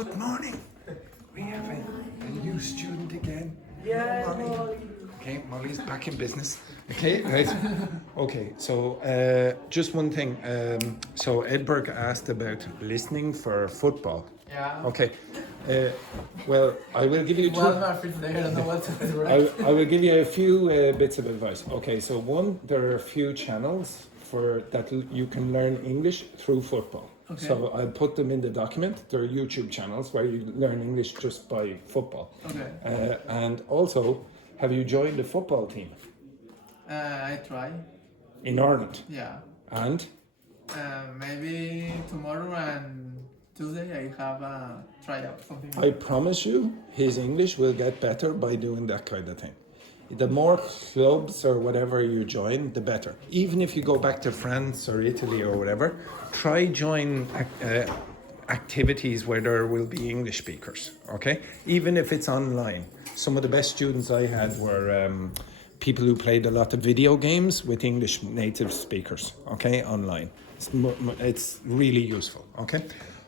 Good morning. We have a new student again. Yeah, Molly. Okay, Molly's back in business. Okay, right. Okay, so just one thing. So Edberg asked about listening for football. Yeah. Okay. Well, I will give you two. Well, my friends there don't know what to do, right? I will give you a few bits of advice. Okay, so one, there are a few channels for that you can learn English through football. Okay. So I'll put them in the document. There are YouTube channels where you learn English just by football. Okay. And also, have you joined the football team I try. in Ireland? Yeah. And Maybe tomorrow and Tuesday I have a tryout, something. I promise you, his English will get better by doing that kind of thing. The more clubs or whatever you join, the better. Even if you go back to France or Italy or whatever, try join activities where there will be English speakers, okay? Even if it's online. Some of the best students I had were people who played a lot of video games with English native speakers, okay, online. It's really useful, okay?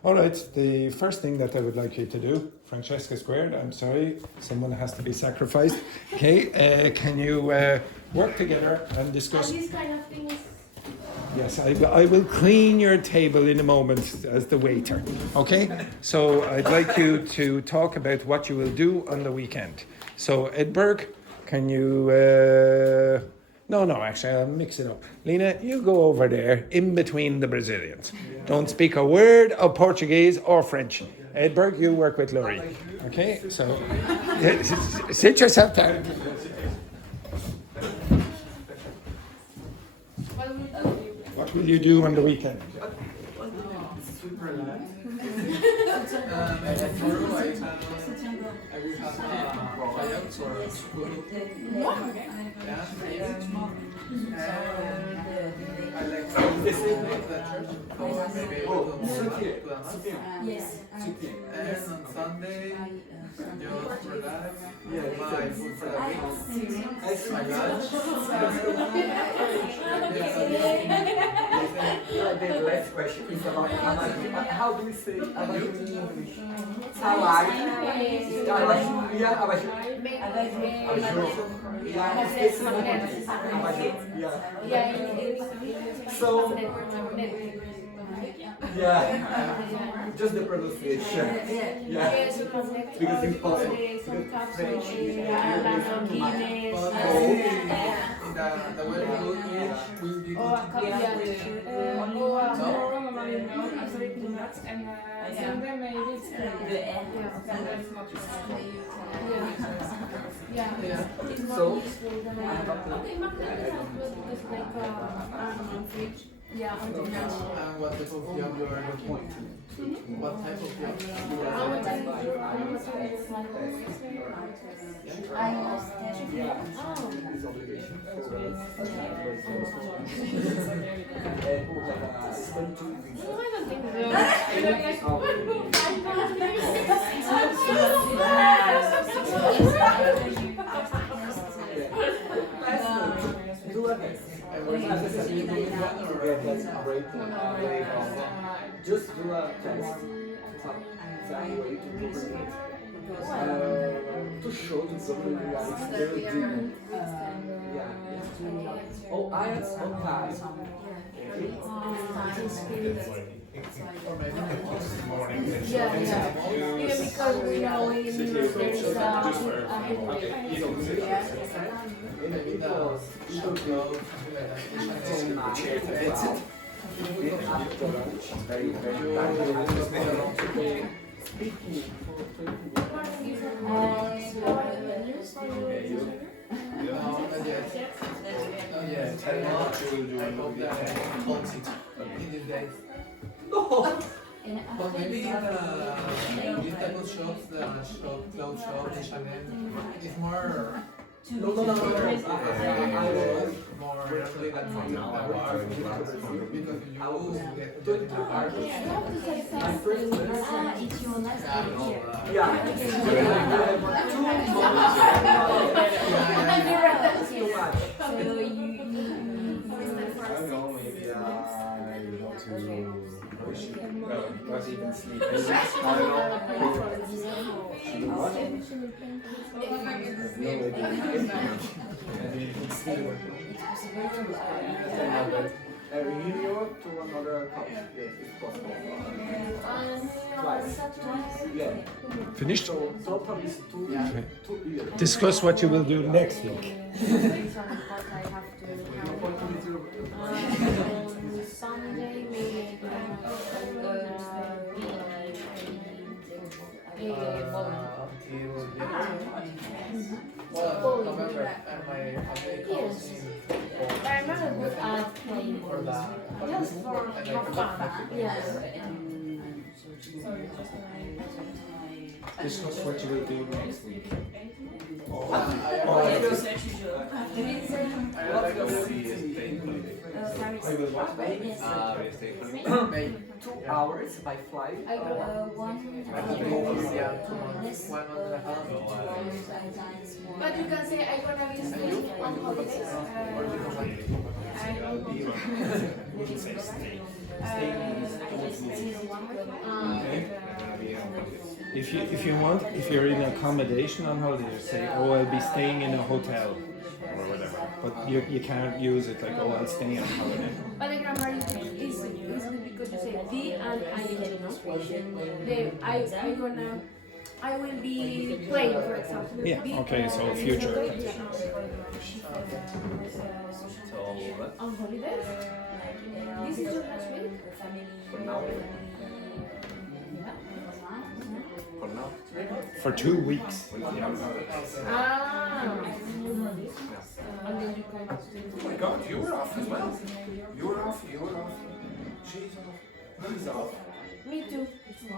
All right, the first thing that I would like you to do, Francesca Squared, I'm sorry, someone has to be sacrificed. Okay, can you work together and discuss? These kind of things. Yes, I will clean your table in a moment as the waiter. Okay, so I'd like you to talk about what you will do on the weekend. So Edberg, can you... No, actually, I'll mix it up. Lena, you go over there in between the Brazilians. Don't speak a word of Portuguese or French. Edberg, you work with Laurie. Okay, so sit yourself down. What will you do on the weekend? Super relaxed. Tomorrow I will have tryouts for school. I like to visit the church. Maybe I will go to Yes. and on Sunday, just relax, buy food for the week, my lunch. The last question is about how do we say abajur in English? Salário. Abajur. Yeah, abajur. So, yeah, just the pronunciation. Yeah, because it's possible. French The way we do it will be So, Yeah, and what type of job you are looking for? What type of job? Just do a test to show the people who are still doing. Oh, I am okay. Yeah, because we know there's Speaking for 20 I hope that I holds it in these days. But maybe these type of shops, the clothes shop, the Chanel, is more. No. More really than something that was because you get to the art. My first it's your last year. I don't know, maybe I want to No, not even sleep. Preferred In Europe to another country, yes, it's possible. Twice. Yeah. Finished? So total is 2 years. Discuss what you will do next week. Sunday, maybe Well, November, and my family calls me I'm not good at playing for that. just for fun. Yes. Discuss what you will do next week. I like to say I like to see a state I will what? May 2 hours by flight. I got one. yeah, 2 months, 1 month and a half. But you can say I'm gonna be staying on holidays. I will be. If you want, if you're in accommodation on holiday, say, oh, I'll be staying in a hotel or whatever. But you can't use it like, oh, I'll stay on holiday. But the grammar is good because you say the and ing, no? I will be playing, for example. Yeah, okay, so future. On holidays? This is your last week? For now. For 2 weeks. Ah. And then you come back to Oh my God, you were off as well. You were off. She's off. Who's off? Me too. Oh,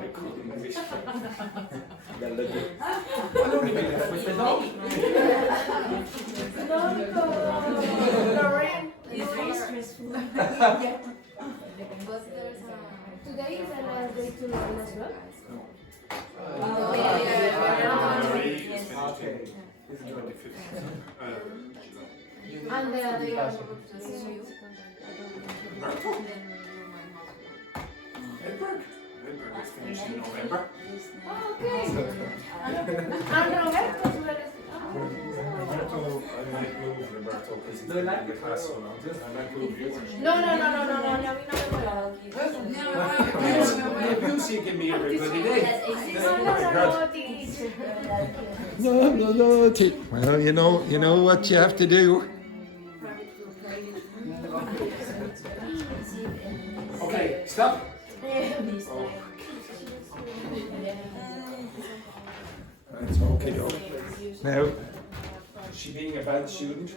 I couldn't wish for it. I'll only be left with the dog. Laurie is very stressful. Today is the last day to learn as well. Okay. And the other Edberg is finished in November. okay. And Roberto as well as. Roberto, I might move Roberto because he's Do you like in the class so long. I might move you. No, we You see, give me everybody day. no. Well, you know what you have to do. Okay, stop. It's okay, though. Now, is she being a bad student?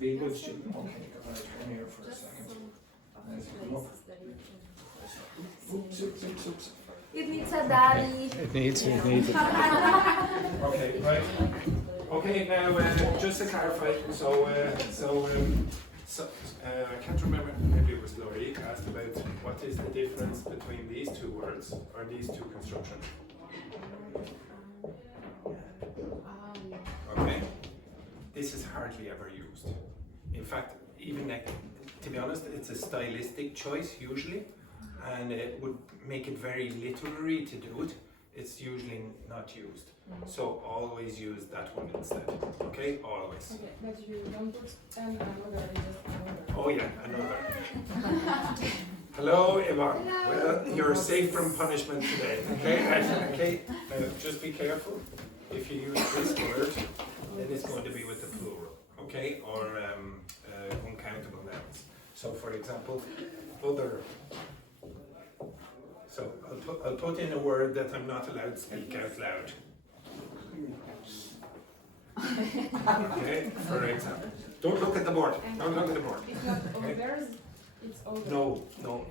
Be a good student. Okay, come here for a second. Come up. Oops. It needs a daddy. It needs it. Okay, right. Okay, now just to clarify, I can't remember, maybe it was Laurie asked about what is the difference between these two words or these two constructions. Okay, this is hardly ever used. In fact, even to be honest, it's a stylistic choice usually, and it would make it very literary to do it. It's usually not used. So always use that one instead. Okay, always. Okay, but you don't put another, just another. Oh yeah, another. Hello, Yvonne. Well, you're safe from punishment today. Okay, okay. Now, just be careful. If you use this word, then it's going to be with the plural. Okay, or uncountable nouns. So, for example, other. So I'll put in a word that I'm not allowed to speak out loud. Okay, for example. Don't look at the board. Don't look at the board. It's not over Okay. there, it's over. No.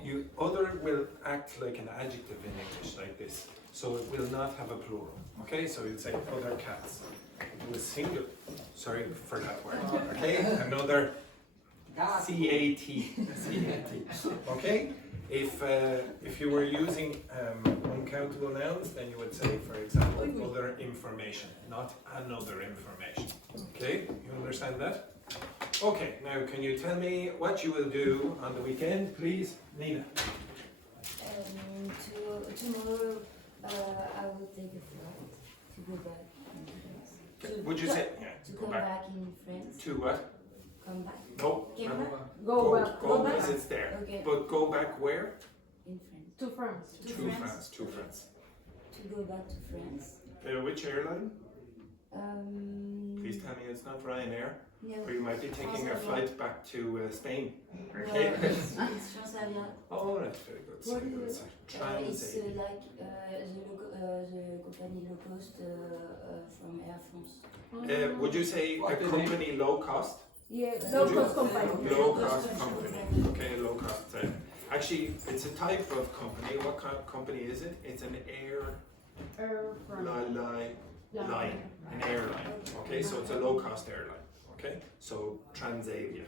You other will act like an adjective in English, like this. So it will not have a plural. Okay, so you'd say other cats. It was single. Sorry for that word. Okay, another C-A-T. Okay. If you were using uncountable nouns, then you would say, for example, other information, not another information. Okay, you understand that? Okay, now can you tell me what you will do on the weekend, please, Nina? Tomorrow, I will take a flight to go back in France. Would you say To go come back back in France. to what? Come back. No, Come no. back. Go because it's there. Okay. But go back where? In France. To France. To France. To France. To go back to France. Which airline? Um, Please tell me it's not Ryanair, no. or you might be taking a flight back to Spain. No, Okay. it's Transavia. Oh, that's very good. What Very good. is It's Transavia. like the company low cost from Air France. Would you say a company low cost? Yeah, Low cost company. Low cost company. Okay, low cost. Actually, it's a type of company. What kind of company is it? It's an line, an airline. Okay, so it's a low cost airline. Okay, so Transavia.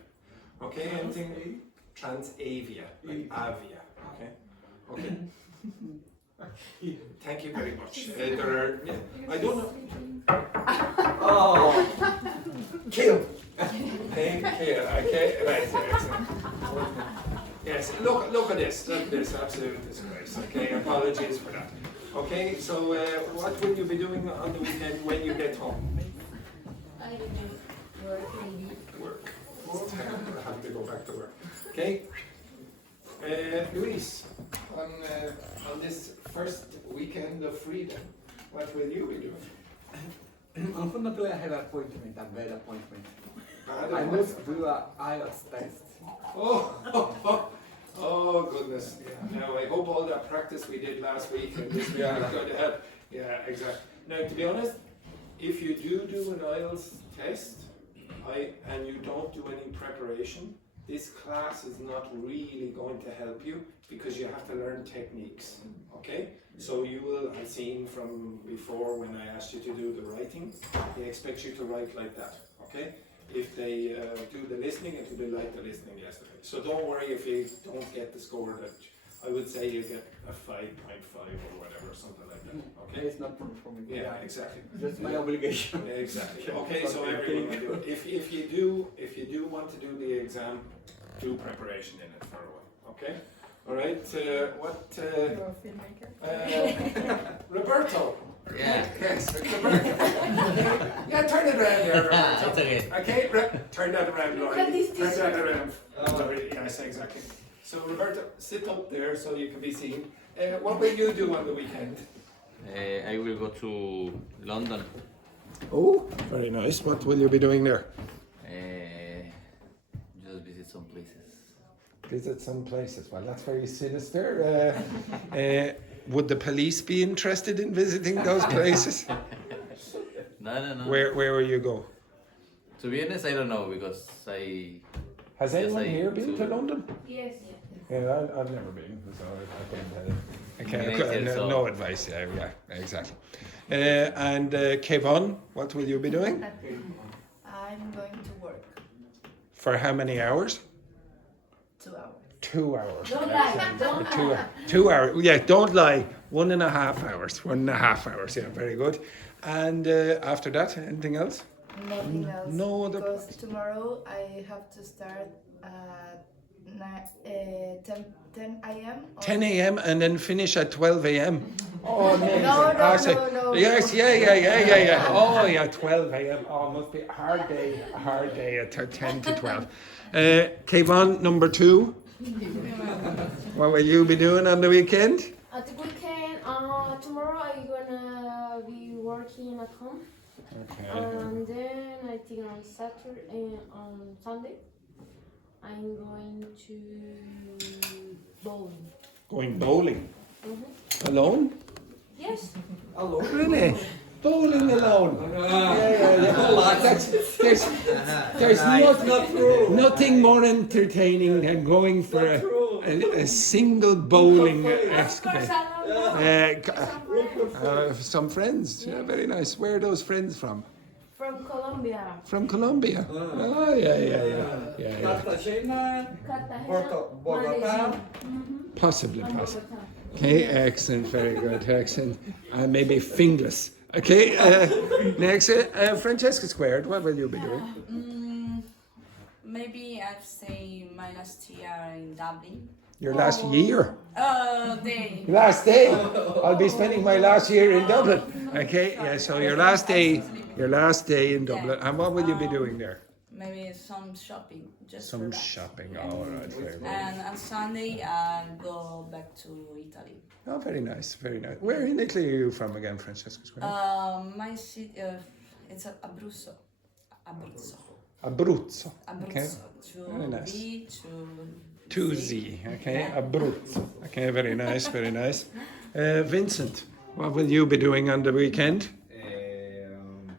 Okay, anything? Transavia, like Avia. Okay, okay. Thank you very much. There are, I don't know. Oh, kill. Thank you. Okay, right. Excellent. Yes, look at this. Look at this absolute disgrace. Okay, apologies for that. Okay, so what will you be doing on the weekend when you get home? I don't know. Work maybe. Work. I have to go back to work. Okay. Luis, on this first weekend of freedom, what will you be doing? Unfortunately, I have an appointment, a bad appointment. Bad I appointment. must do an IELTS test. Oh goodness. Yeah. Now I hope all that practice we did last week and this week is going to help. Yeah, exactly. Now to be honest, if you do an IELTS test, and you don't do any preparation, this class is not really going to help you because you have to learn techniques. Okay? So you will, I've seen from before when I asked you to do the writing, they expect you to write like that. Okay? If they do the listening and they like the listening yesterday. So don't worry if you don't get the score that I would say you get a 5.5 or whatever, something like that. Okay? It's not for me. Yeah, exactly. Just my obligation. Yeah, exactly. Okay, so everyone will do it. If you do want to do the exam, do preparation in it for a while. Okay? All right. You're a filmmaker. Roberto. Yeah. Yes, Roberto. Yeah, turn it around there, Roberto. It's okay. Okay, turn that around, Laurie. Look at this Turn that t-shirt. around. Laurie, yes, exactly. So Roberto, sit up there so you can be seen. What will you do on the weekend? I will go to London. Oh, very nice. What will you be doing there? Just visit some places. Visit some places. Well, that's very sinister. Would the police be interested in visiting those places? No. Where will you go? To be honest, I don't know because Has anyone I- here been to to- London? Yes. Yeah, I've never been, so I can't tell you. Me neither, so- No advice. Yeah, exactly. And Kevon, what will you be doing? I'm going to work For how many hours? 2 hours. 2 hours. Don't lie. Don't lie. 2 hours. Yeah, don't lie. 1.5 hours. 1.5 hours. Yeah, very good. And after that, anything else? Nothing else. no other Because plans. tomorrow I have to start at 10 a.m. 10 a.m. and then finish at 12 a.m. Oh, amazing. No. Yes, yeah. Oh, yeah, 12 a.m. Oh, must be a hard day at 10 to 12. Kevon, number 2. What will you be doing on the weekend? At the weekend, tomorrow I'm gonna be working at home. Okay. And then I think on Saturday and on Sunday I'm going to bowling. Going bowling? Mhm. Alone? Yes. Hello. Really? Bowling alone? Yeah. There's nothing more entertaining than going for a single bowling escapade. Some friends, yeah, very nice. Where are those friends from? From Colombia. From Colombia. Oh, yeah. Cartagena, Cartagena. Bogota. Possibly. Bogota. Okay, excellent, very good, excellent. Maybe Finglas. Okay, next, Francesca Squared, what will you be doing? Maybe I'd say my last year in Dublin. Your last year? Day. Last day? I'll be spending my last year in Dublin. Okay, yeah, so your last day in Dublin. And what will you be doing there? Maybe some shopping. Just Some relax. shopping, Yeah. all right, very good. And on Sunday, I'll go back to Italy. Oh, very nice, very nice. Where in Italy are you from again, Francesca? My city, it's Abruzzo. Abruzzo. Abruzzo. Okay. To Very nice. B to 2Z, okay, Abruzzo. Okay, very nice, very nice. Vincent, what will you be doing on the weekend?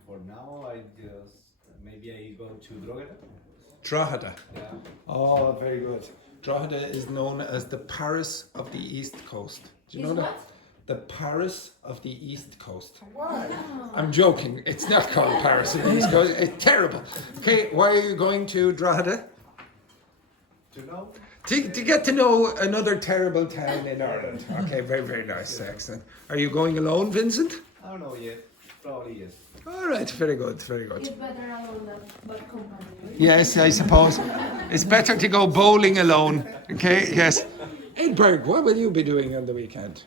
For now, maybe I go to Drogheda. Drogheda. Yeah. Oh, very good. Drogheda is known as the Paris of the East Coast. Do you know that? The Paris of the East Coast. Why? I'm joking. It's not called Paris of the East Coast. It's terrible. Okay, why are you going to Drogheda? To know? To get to know another terrible town in Ireland. Okay, very, very nice. Excellent. Are you going alone, Vincent? I don't know yet. Probably yes. All right, very good, very good. It's better alone than but company. Yes, I suppose. It's better to go bowling alone. Okay, yes. Edberg, what will you be doing on the weekend?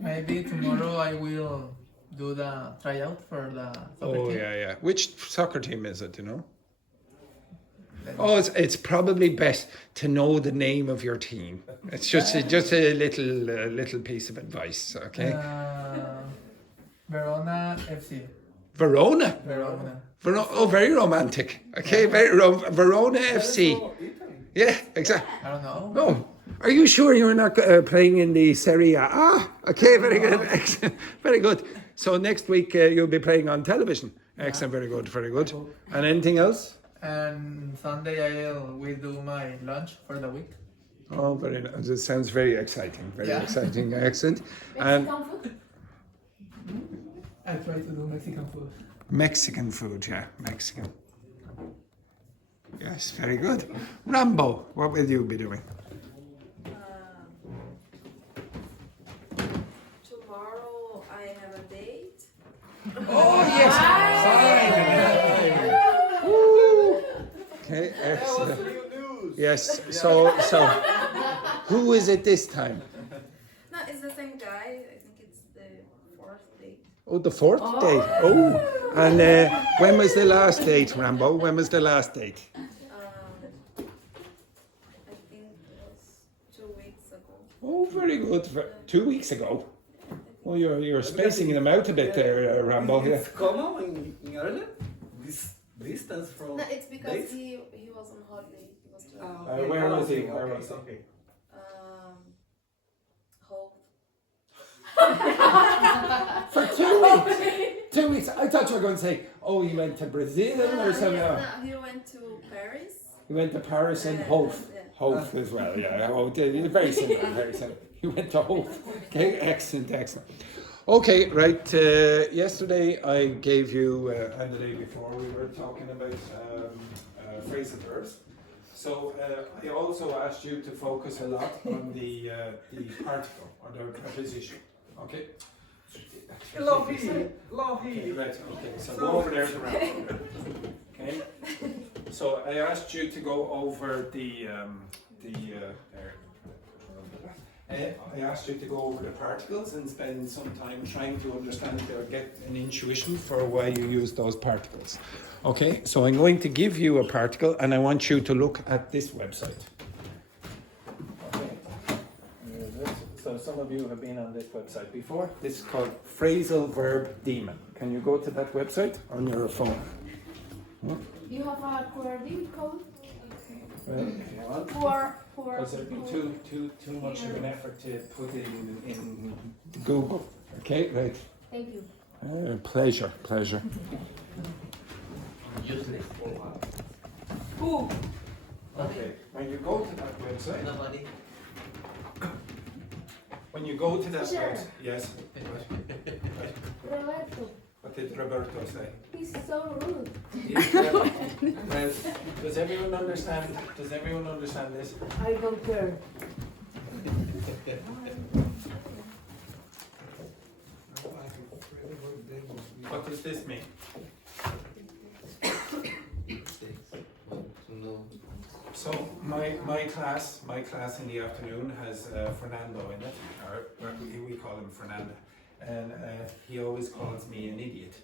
Maybe tomorrow I will do the tryout for the soccer Oh, team. yeah. Which soccer team is it, you know? Oh, it's probably best to know the name of your team. It's just a little piece of advice, okay? Verona FC. Verona? Verona. Oh, very romantic. Okay, Verona FC. Yeah, exactly. I don't know. Oh, are you sure you're not playing in the Serie A? Ah, okay, very good. Excellent. Very good. So next week you'll be playing on television. Excellent, very good, very good. And anything else? And Sunday will do my lunch for the week. Oh, very nice. It sounds very exciting. Very Yeah. exciting accent. And Mexican food? I try to do Mexican food. Mexican food, yeah, Mexican. Yes, very good. Rambo, what will you be doing? Tomorrow I have a date. Oh, yes. Okay, excellent. Yes, so who is it this time? No, it's the same guy. I think it's the fourth date. Oh, the fourth date. Oh, and when was the last date, Rambo? When was the last date? I think it was 2 weeks ago. Oh, very good. 2 weeks ago. Oh, you're spacing them out a bit there, Rambo. Yeah. It's common in Ireland? This distance from No, it's because dates? he was on holiday. He was traveling. Where was he? Where was he? Okay. Hope. For 2 weeks. 2 weeks. I thought you were going to say, oh, he went to Brazil or something. No, he went to Paris. He went to Paris and Hof. Hof as well, yeah. Oh, very simple, very simple. He went to Hof. Okay, excellent, excellent. Okay, right. Yesterday I gave you, and the day before, we were talking about phrasal verbs. So I also asked you to focus a lot on the particle or the preposition. Okay. Laurie. Okay, right. Okay. So go over there to Rambo. Okay. So I asked you to go over I asked you to go over the particles and spend some time trying to understand or get an intuition for why you use those particles. Okay, so I'm going to give you a particle and I want you to look at this website. Okay. So some of you have been on this website before. This is called Phrasal Verb Demon. Can you go to that website on your phone? You have a coordinate code Well, if you want. for Because it'd be too much of an effort to put it in Google. Okay, right. Thank you. Pleasure. Useless. Who? Okay, when you go to that website, Nobody. when you go to that Sure. website, yes. Roberto. What did Roberto say? He's so rude. Well, does everyone understand? Does everyone understand this? I don't care. What does this mean? my class in the afternoon has Fernando in it, or we call him Fernanda, and he always calls me an idiot.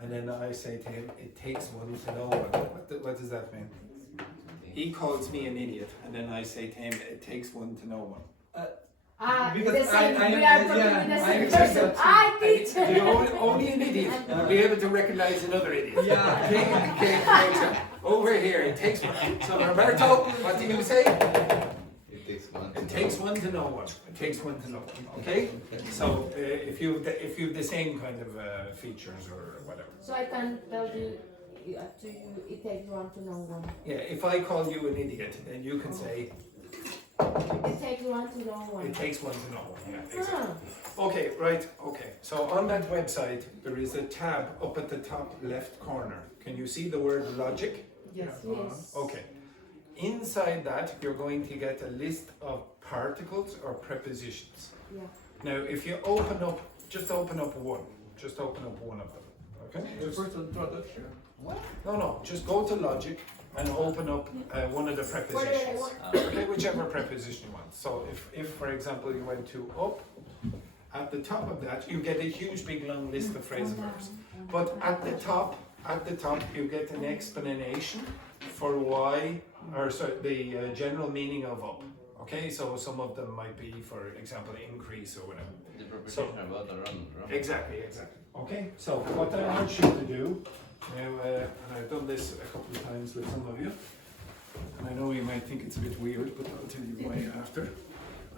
And then I say to him, it takes one to know one. What does that mean? He calls me an idiot, and then I say to him, it takes one to know one. Because the same, we are talking with the same accept person. that. I teach. Only an idiot will be able to recognize another idiot. Yeah. Okay, over here, it takes one. So Roberto, what do you say? It takes one. It takes one to know one. It takes one to know one. Okay? So if you have the same kind of features or whatever. So I can tell you, to you, it takes one to know one. Yeah, if I call you an idiot, then you can say, It takes one to know one. it takes one to know one. Yeah, exactly. Okay, right, okay. So on that website, there is a tab up at the top left corner. Can you see the word logic? Yes. Yes. Okay. Inside that, you're going to get a list of particles or prepositions. Yeah. Now, if you open up, just open up one. Just open up one of them. Okay? The first introduction. No, just go to logic and open up one of the prepositions. Okay, whichever preposition you want. So if for example you went to up, at the top of that you get a huge big long list of phrasal verbs. But at the top you get an explanation for why, or sorry, the general meaning of up. Okay, so some of them might be, for example, increase or whatever. The preposition about the run. Exactly. Okay, so what I want you to do now, and I've done this a couple of times with some of you, and I know you might think it's a bit weird, but I'll tell you why after.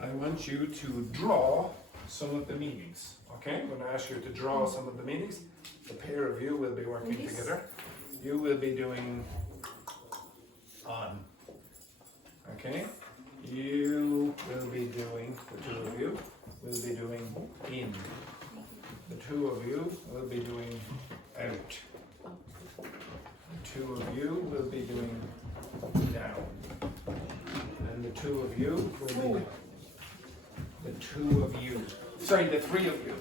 I want you to draw some of the meanings. Okay, I'm going to ask you to draw some of the meanings. The pair of you will be working together. You will be doing on. Okay, you will be doing, the two of you will be doing in. The two of you will be doing out. The two of you will be doing down. And the two of you will be the two of you. Sorry, the three of you.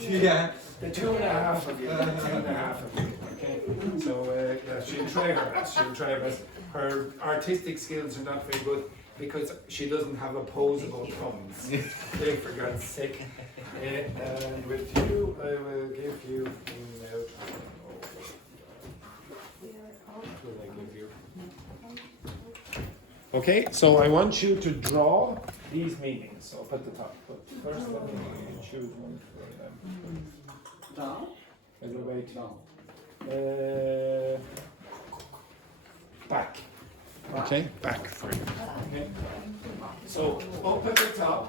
Yeah. The 2.5 of you. The 2.5 of you. Okay. So yeah, she'll try her best. She'll try her best. Her artistic skills are not very good because she doesn't have opposable thumbs. For God's sake. And with you, I will give you out. What will I give you? Okay, so I want you to draw these meanings up at the top. But first, let me choose one for them. Down? Wait. Down. Back. Okay, back for you. Okay. So up at the top,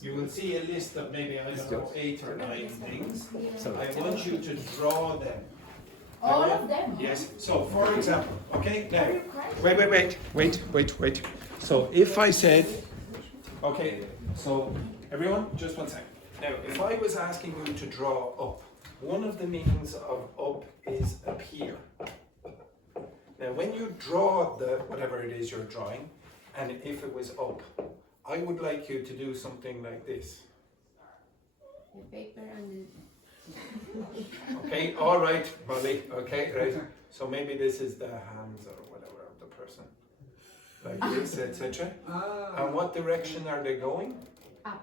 you will see a list of maybe, I don't know, 8 or 9 things. I want you to draw them. All of them? Yes. So for example, okay, now, wait. So if I said, okay, so everyone, just 1 second. Now, if I was asking you to draw up, one of the meanings of up is appear. Now, when you draw the whatever it is you're drawing, and if it was up, I would like you to do something like this. The paper and Okay, all right, Molly. Okay, right. So maybe this is the hands or whatever of the person, like this, etc. And what direction are they going? up.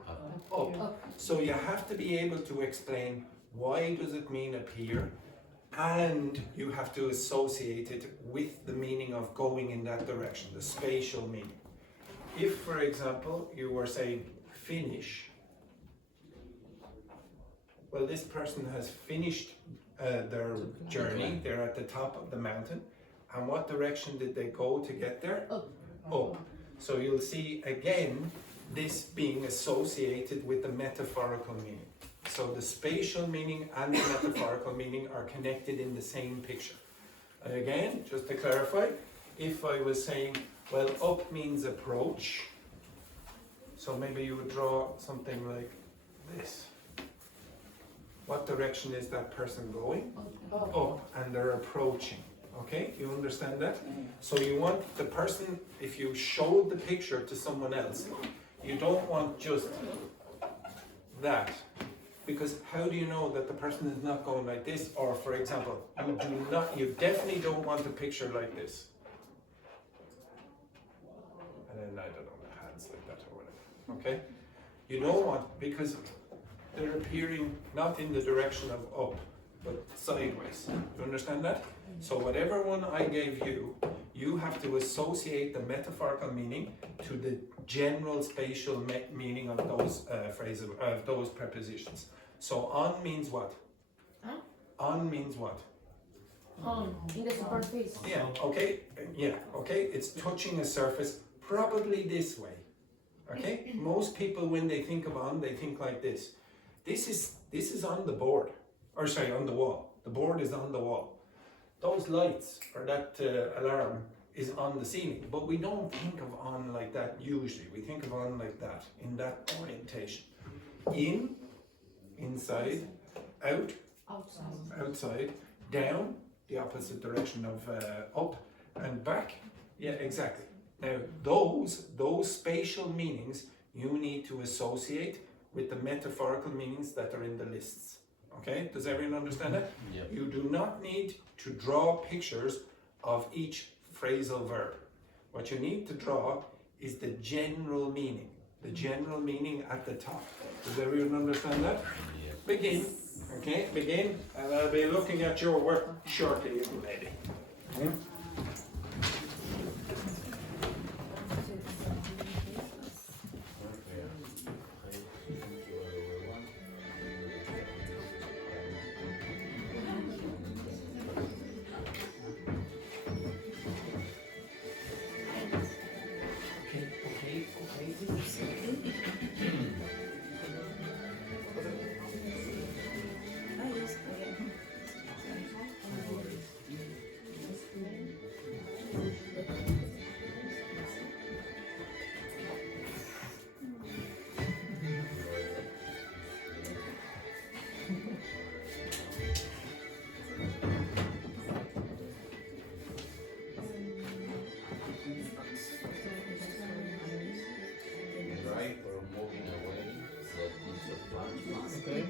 Up. So you have to be able to explain why does it mean appear, and you have to associate it with the meaning of going in that direction, the spatial meaning. If, for example, you were saying finish, well, this person has finished their journey. They're at the top of the mountain. And what direction did they go to get there? Up. So you'll see again this being associated with the metaphorical meaning. So the spatial meaning and the metaphorical meaning are connected in the same picture. And again, just to clarify, if I was saying, well, up means approach, so maybe you would draw something like this. What direction is that person going? Up, and they're approaching. Okay, you understand that? So you want the person, if you showed the picture to someone else, you don't want just that. Because how do you know that the person is not going like this? Or for example, you definitely don't want a picture like this. and I don't know, hands like that or whatever. Okay? You know what? Because they're appearing not in the direction of up, but sideways. Do you understand that? So whatever one I gave you, you have to associate the metaphorical meaning to the general spatial meaning of those phrases, of those prepositions. So on means what? Huh? On means what? On, in the superficie. Yeah, okay, it's touching a surface, probably this way. Okay, most people when they think of on, they think like this. This is on the board, or sorry, on the wall. The board is on the wall. Those lights or that alarm is on the ceiling, but we don't think of on like that usually. We think of on like that, in that orientation. In, inside, out, outside, down, the opposite direction of up, and back. Yeah, exactly. Now, those spatial meanings you need to associate with the metaphorical meanings that are in the lists. Okay, does everyone understand that? Yeah. You do not need to draw pictures of each phrasal verb. What you need to draw is the general meaning at the top. Does everyone understand that? Yeah. Begin, okay, begin, and I'll be looking at your work shortly, little lady. Okay? Right, or moving away, that is a plan. Okay.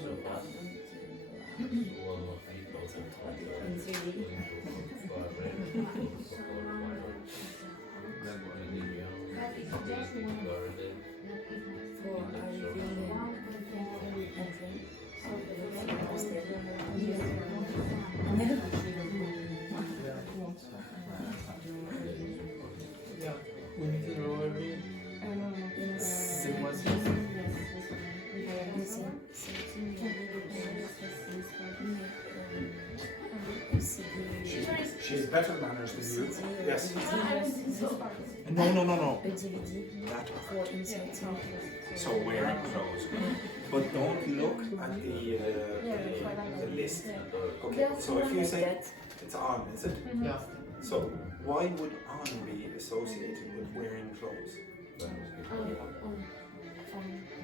So fast. One of it doesn't Yeah, we need to draw every sequence. She has better manners than you. Yes. I haven't seen so far. No. That part. So wearing clothes. But don't look at the list. Okay, so if you say it's on, is it? Yeah. So why would on be associated with wearing clothes?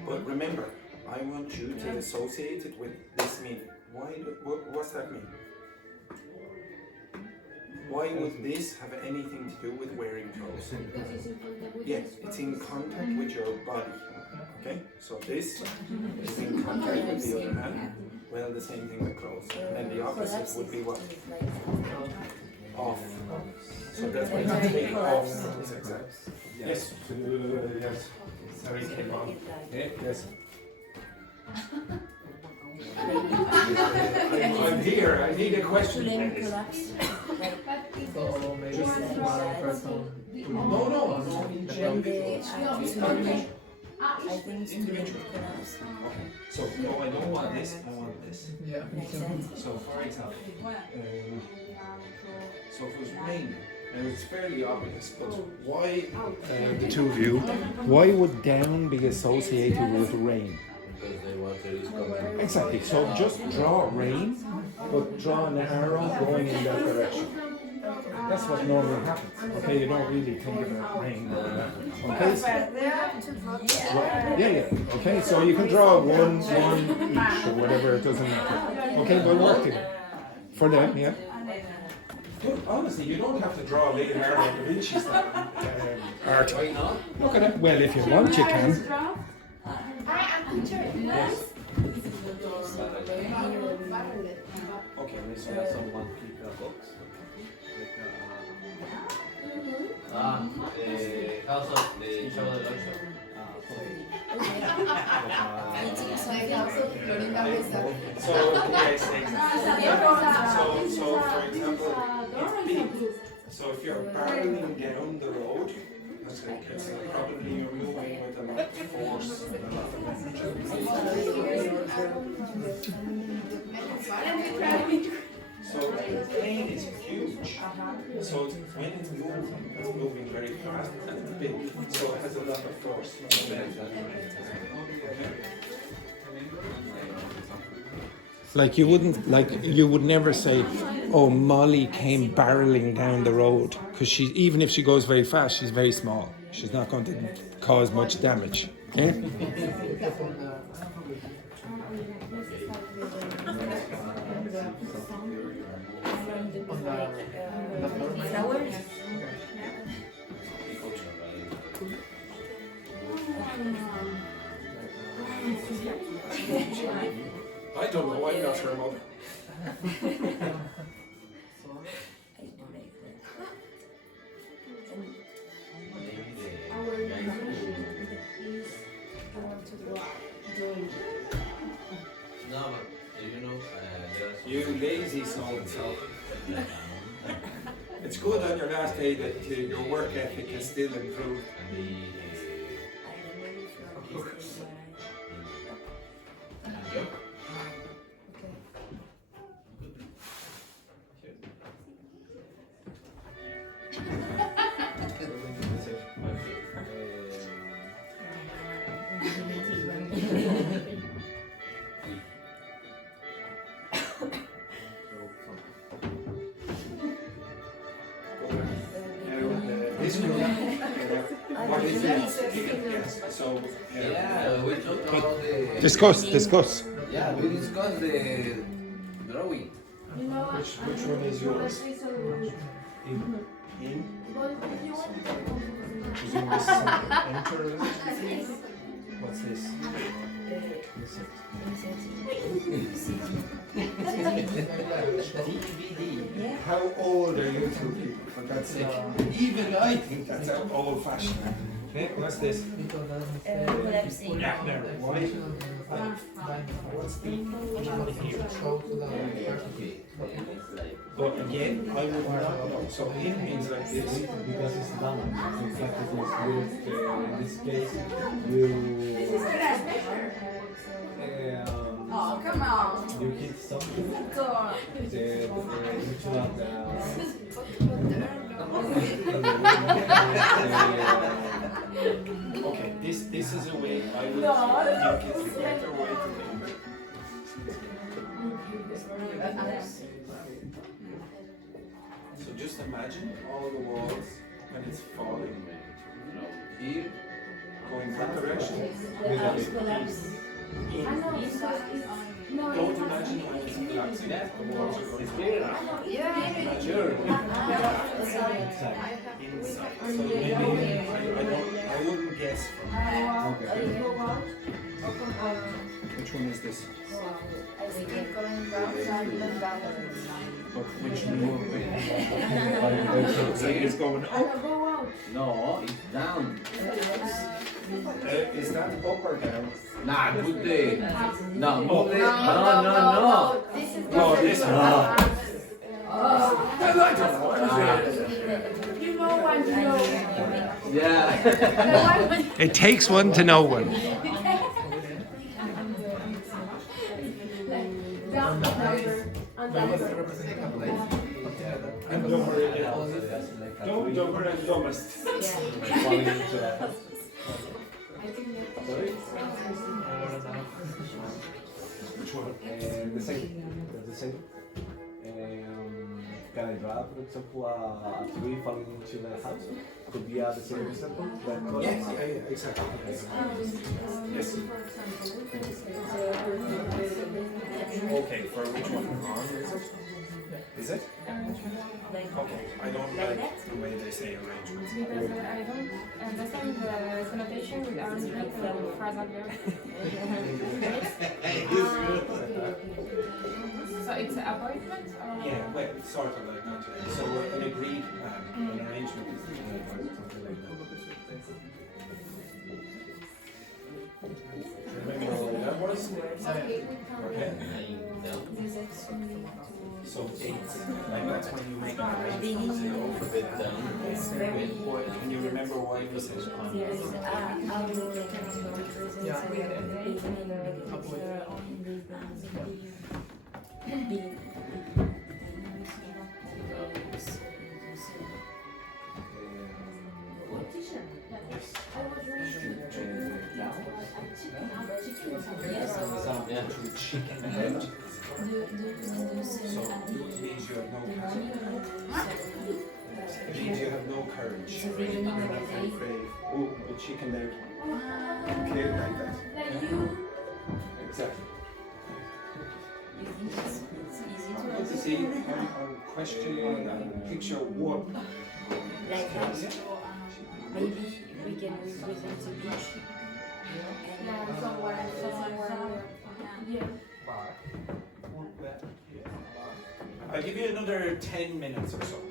But remember, I want you to associate it with this meaning. What's that mean? Why would this have anything to do with wearing clothes? Yeah, it's in contact with your body. Okay, so this is in contact with the other hand. Well, the same thing with clothes. And then the opposite would be what? Off. So that's why it's taking off. Exactly. Yes. Yes. Sorry, came on. Yeah, yes. I'm here. I need a question. So maybe one person. No. I think it's Individual. Okay. So, I don't want this. I want this. Yeah. So, for example, so if it was rain, and it's fairly obvious, but why, the two of you, why would down be associated with rain? Because they want to use coming. Exactly, so just draw rain, but draw an arrow going in that direction. That's what normally happens. Okay, you don't really think about rain going that way. Okay, yeah. Okay, so you can draw one each or whatever, it doesn't matter. Okay, we'll work together. For them, yeah. But honestly, you don't have to draw Leonardo da Vinci style art. Why not? Look at it. Well, if you want, you can. I am picturing. Yes. Okay. Can we see someone click a box? House of the Chavo del Ocho. So, okay, so for example, it's big. So if you're barreling down the road, that's a case of probably you're moving with a lot of force and a lot of energy. So the plane is huge. So when it's moving very fast and it's big, so it has a lot of force. Like you would never say, "Oh, Molly came barreling down the road," because even if she goes very fast, she's very small. She's not going to cause much damage. Yeah? I don't know. I'm not her mother. No, but you know, You lazy soul. It's good on your last day that your work ethic is still improved. What is it? Yes. So yeah, we talked about the... Discuss. Yeah, we discussed the drawing. Which one is yours? In? Presume this is enter. What's this? DVD. How old are you two people? For God's sake. Even I think that's old fashioned. Okay, what's this? Yeah, never. Why? What's the But again, I would not know. So in means like this. Because it's done. In fact, it is in this case, you... Oh, come on. You hit something. Okay, this is a way I would think it's a better way to think. So just imagine all the walls when it's falling. Here. Going that direction. Don't imagine when it's collapsing. The walls are going to Sure. Inside. So maybe I wouldn't guess from Which one is this? But which movement? So it's going up? No, it's down. Is that up or down? Nah, put the... No, move the... No. No, this one. I don't know. You know one, you know. Yeah. It takes one to know one. I'm dumber again. Dumber and dumbest. Sorry? Which one? The same. Can I draw, for example, a tree falling into the house? Could be the same example? Yes, yeah, exactly. Yes. Okay, for which one? On, is it? Is it? Okay, I don't like the way they say arrangements. Because I don't understand the connotation with arrangement and phrasal verb. So it's an appointment or? Yeah, well, sort of like not. So an agreed plan, an arrangement is something like that. Remember what that was? Okay. So eight, like that's when you make an arrangement. So you alphabet down. Can you remember why you said chicken head. So it means you have no courage. It means you have no courage. You're not very brave. Oh, a chicken leg. Okay, like that. Exactly. But you see, on question on picture one. Like maybe we can represent a beach. Yeah, somewhere. Yeah. I'll give you another 10 minutes or so.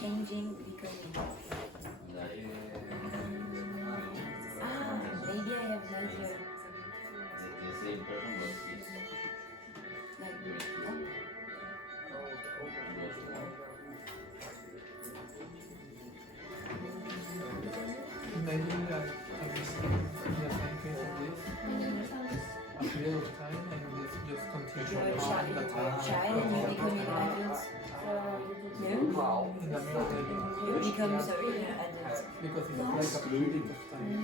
Changing, becoming. Maybe I have no idea. The same person was this. Like, Maybe like everything in the same case of this, a period of time, and this just continue on that child and you become an adult. No? in the middle of the You become, sorry, adult. because it's like a period of time.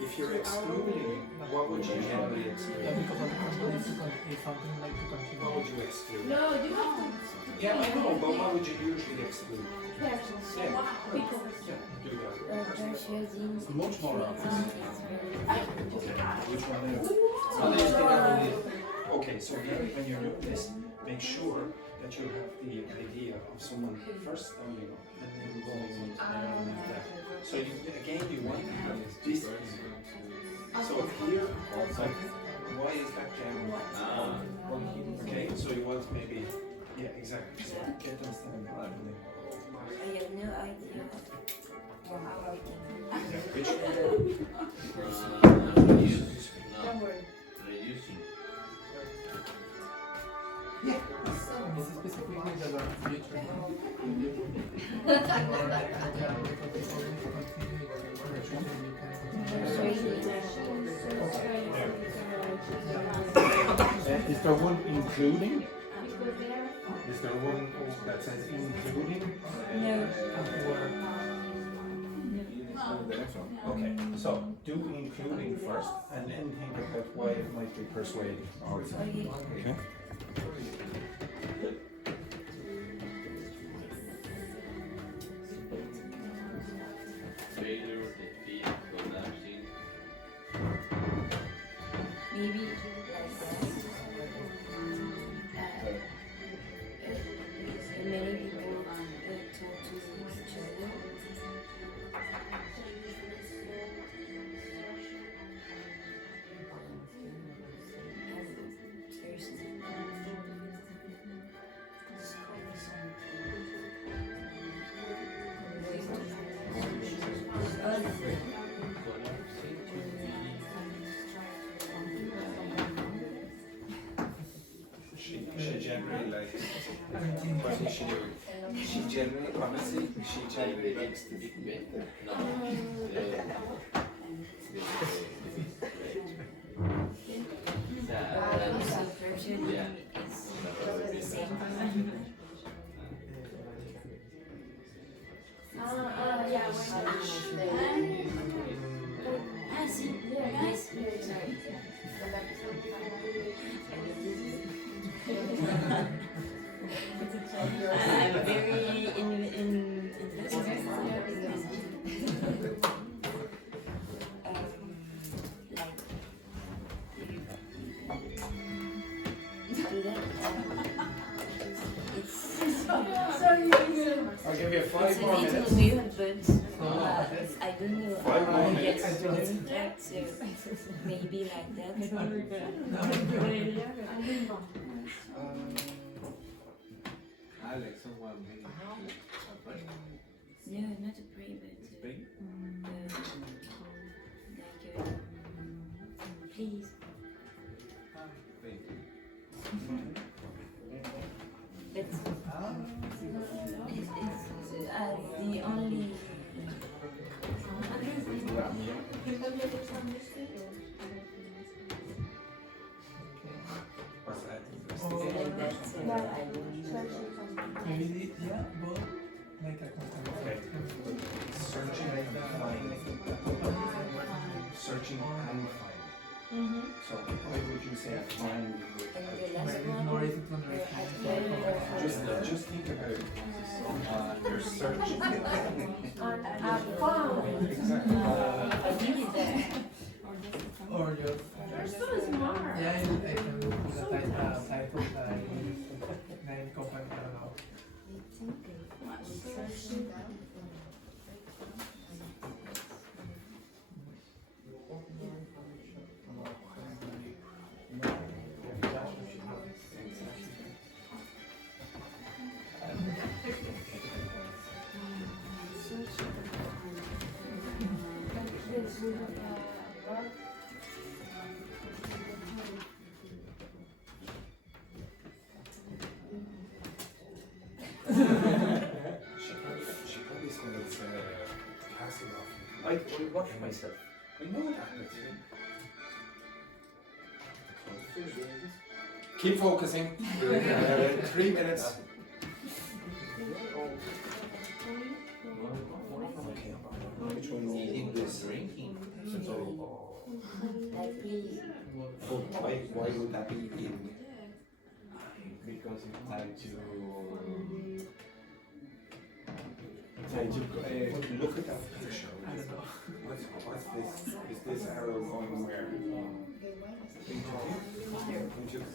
If you're excluding, what would you generally Yeah, exclude? because of the is something like to What continue. would you exclude? No, you have to. Yeah, I know, but what would you usually exclude? Persons. Yeah. People. Yeah, do that. Persuading. Much more obvious. Which one is? Okay, so when you're doing this, make sure that you have the idea of someone first standing up and then going on down like that. So you, again, you want to have this. So here, why is that down? Okay, so you want maybe, yeah, exactly. So get them standing up. And then, I have no idea how I can. yeah, which Reducing. Yeah. This is specifically the word future. Or like, yeah, because it's always continue with the word is there one including? Is there one that says including? No. Okay, so do including first and then think about why it might be persuading. Okay. Failure, defeat, collapsing. Maybe like that. Many people talk to each other. And What does she do? She generally, honestly, she generally likes to be better. I'm very invested. I'll give you 5 more It's a minutes. little weird, but I don't know 5 how more it minutes. gets that, so maybe like that. Alex, someone being No, not a pray, but big. please. It's the only. What's that? Maybe, yeah, both make a contact. Okay. Searching and finding. Searching and finding. So why would you say find? Ignore it to understand. Just think about it. You're searching. Or just. Yeah, I can put a title name company, I don't know. She probably smells castle off. I wash myself. I know that. Keep focusing. 3 minutes. Which one will eat this? Drinking. Why would that be in? Because it's time to Look at that picture. What's this? Is this arrow going where?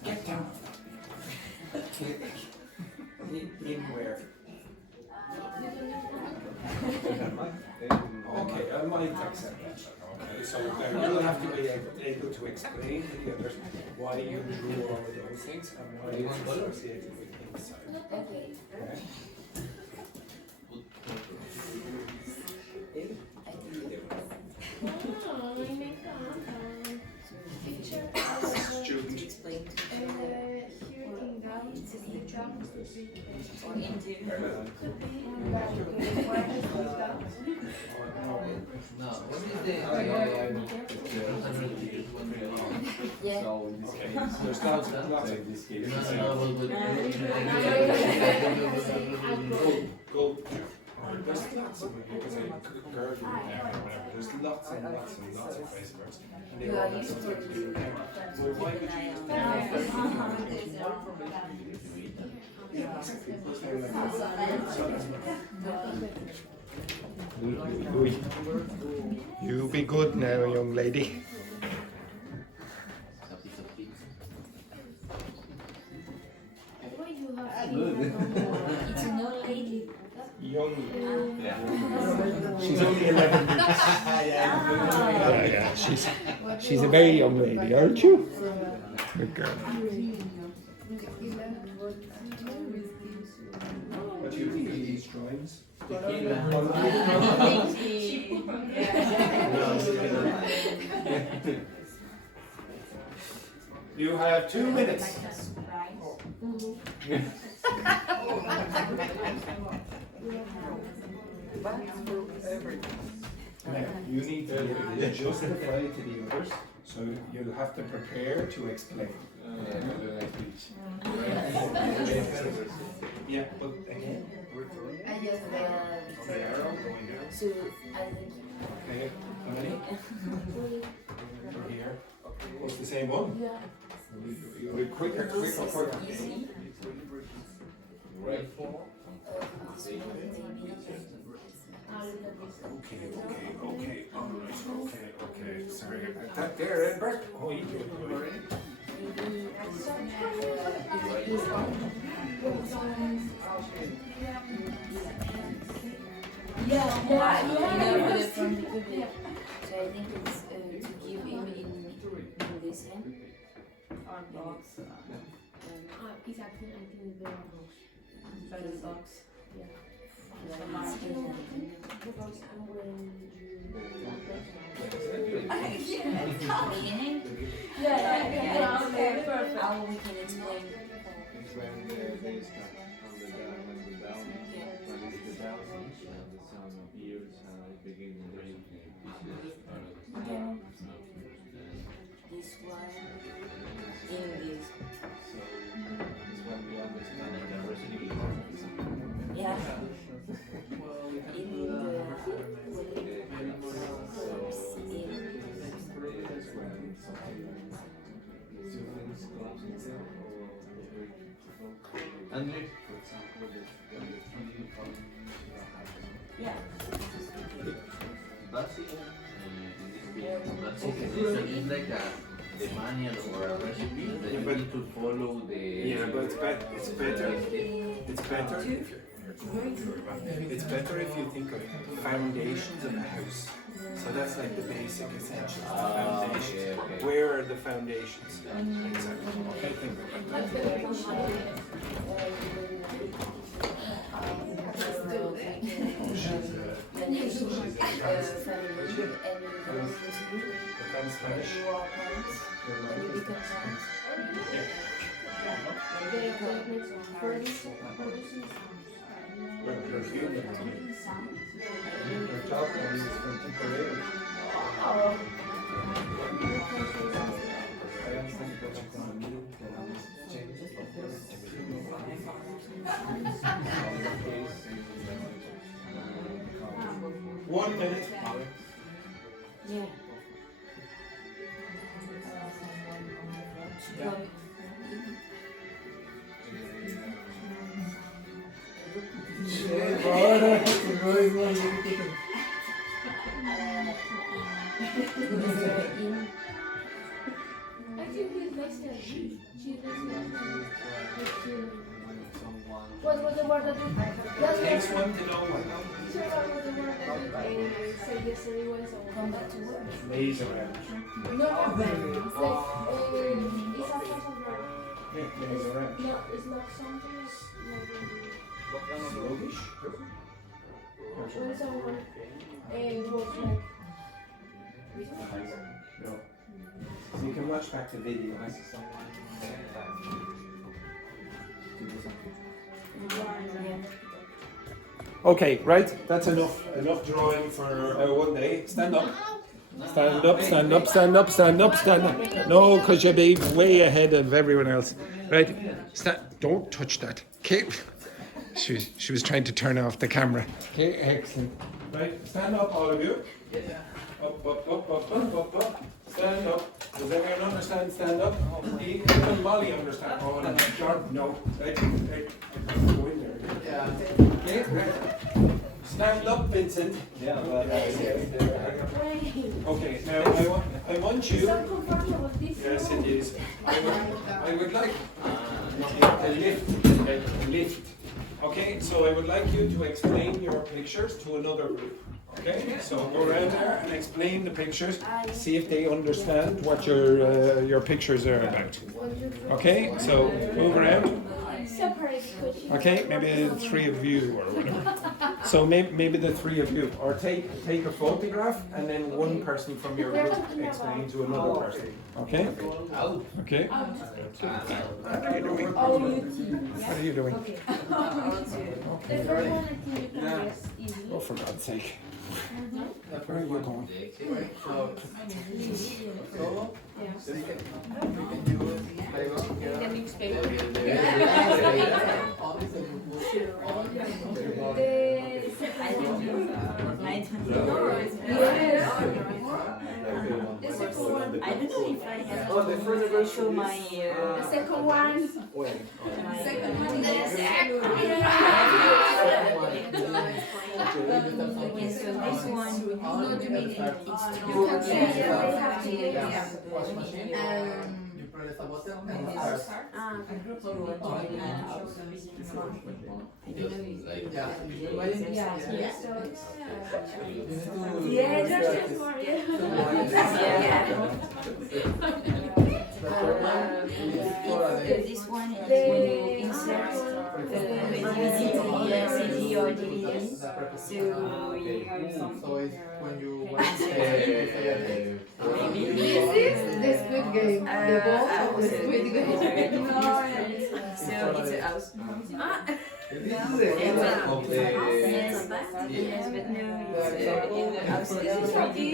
Get down. In where? Okay, I might accept that. Okay, so you'll have to be able to explain to the others why you drew all of those things and why it's associated with inside. Okay. Okay? Student. Explain to Here in down, it's a big jump. or into. No, what is the Yeah. So in this case, There's lots of this case, go. There's lots of because I girl you there or whatever. There's lots and lots and lots of phrase words. And they all have something to do with them. Well, why would you use them? You be good now, young lady. Why you have It's an old lady. Young. yeah. She's only 11 weeks. Yeah, she's a very young lady, aren't you? Good girl. What do you think of these drawings? You have 2 minutes. Now, you need to justify to the others, so you'll have to prepare to explain. Yeah, but again, I just so I think. okay, how many? From here. It's the same one? Yeah. Quicker. Right. Okay. Sorry about that there, Edberg. Oh, you do it already. Yeah. From the public. So I think it's to give him in this hand. Or box. Exactly, I think it's very much. Better box. Yeah. Like it's in Because I'm wearing beginning. Yeah, okay, perfect. How we can explain. It's when they start on the down, when the down, when it's the down, the sound appears and it begins to rain. This one in this. So it's when we understand the recipe. Yeah. In the It's when something comes into and for example, when the three come Yeah. Basic, it's like the manual or a recipe that you need to follow the. Yeah, but it's better. It's better if you think of foundations of a house. So that's like the basic essentials. The foundations. Okay. Where are the foundations? Exactly. Okay, think about Spanish. One minute. Yeah. I think he's next to she's next to What was the word that you Takes one to know one. Sure, what was the word that you said yesterday when someone Come back to work. Maze around. No, it's like, it's a phrasal verb. Maze around. No, it's not something, it's like Sluggish. when someone was like, No. So you can watch back the video. Okay, right, that's enough drawing for one day. Stand up. Stand up. No, because you'll be way ahead of everyone else. Right, don't touch that. Okay. She was trying to turn off the camera. Okay, excellent. Right, stand up, all of you. Up. Stand up. Does everyone understand stand up? Even Molly understand. Oh, no, sharp, no. Right. Go in there. Okay, right. Stand up, Vincent. Okay, now I want you. so comfortable with this. Yes, it is. I would like a lift. Okay, so I would like you to explain your pictures to another group. Okay, so go around there and explain the pictures. See if they understand what your pictures are about. Okay, so move around. Separate question. Okay, maybe the three of you or whatever. So maybe the three of you, or take a photograph and then one person from your group explain to another person. Okay? Okay. What are you doing? What are you doing? The first one I think you can guess easily. Oh, for God's sake. The Where are first you one. going? Right, so solo, Yeah. we can use playback here. The mixed paper. Only so you put on The I don't know. I don't know. The second one. I don't know if I have Oh, the first version show my The second one. Okay, so this one You can say they have to wash machine. You press the button and it starts. Yeah, you imagine. Yeah. So You need to just more. The third one is for a day. this one is when you insert CD or DVD. So you have something. So it's when you This is the Squid Game. The ball of the Squid Game. So it's a house. Yes, Yes, but no, it's in the house. This is really